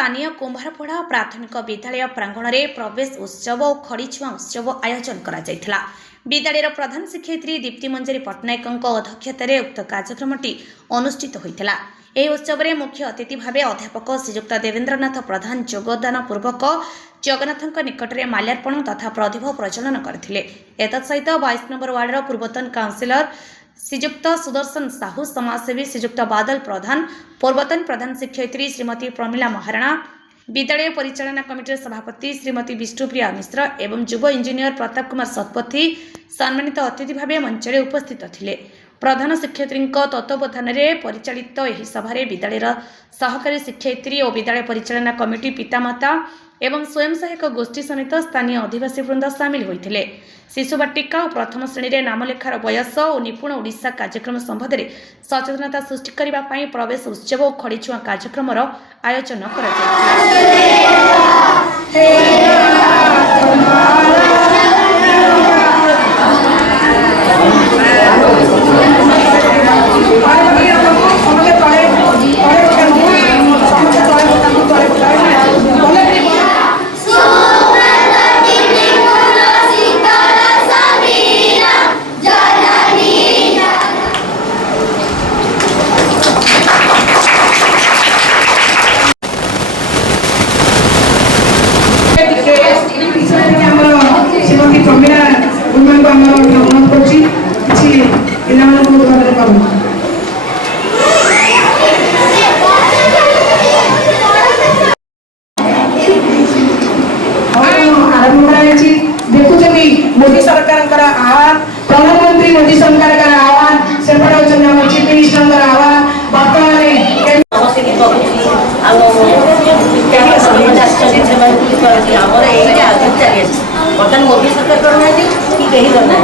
स्थानीय कुंभारपड़ा प्राथमिक विद्यालय प्रांगण में प्रवेश उत्सव और खड़ीछुआ उत्सव आयोजन करा जायथिला। विद्यालय प्रधान शिक्षयित्री दीप्ति मंजरी पट्टनायक अध्यक्षतार उक्त कार्यक्रमटी अनुष्ठित होइथिला। ଏହି ଉତ୍ସବରେ ମୁଖ୍ୟ ଅତିଥି ଭାବେ ଅଧ୍ୟାପକ ଶ୍ରୀଯୁକ୍ତ ଦେବେନ୍ଦ୍ରନାଥ ପ୍ରଧାନ ଯୋଗଦାନ ପୂର୍ବକ ଜଗନ୍ନାଥଙ୍କ ନିକଟରେ ମାଲ୍ୟାର୍ପଣ ତଥା ପ୍ରଦୀପ ପ୍ରଜ୍ୱଳନ କରିଥିଲେ। ଏତତ୍ ସହିତ 22 ନମ୍ବର ୱାର୍ଡର ପୂର୍ବତନ କାଉନ୍ସିଲର ଶ୍ରୀଯୁକ୍ତ ସୁଦର୍ଶନ ସାହୁ, समाजसेवी श्रीयुक्त बादल प्रधान, पूर्वतन प्रधान शिक्षयित्री श्रीमती प्रमिला महाराणा, विद्यालय परिचालना कमिटी सभापति श्रीमती विष्णुप्रिया मिश्र एवं युव इंजीनियर प्रताप कुमार सतपथी सम्मानित अतिथि भाव मंच में उपस्थित थिले। प्रधान शिक्षयित्री तत्वावधान में परिचालित यह सभारे विद्यालय सहकारी शिक्षयित्री और विद्यालय परिचालना कमिटी पितामाता एवं स्वयं सहायक गोष्ठी समेत स्थानीय आदिवासी वृंद सामिल होते। शिशु बाटिका और प्रथम श्रेणी में नामलेखार बयस और निपुण ओडिशा कार्यक्रम संबंध में सचेतनता सृष्टि करने प्रवेश उत्सव और खड़ीछुआ कार्यक्रम आयोजन करा मोदी सरकार आह्वान, प्रधानमंत्री मोदी सरकार आह्वान से चीफ मिनिस्टर आह्वान बर्तमान मोदी सरकार करना कि करना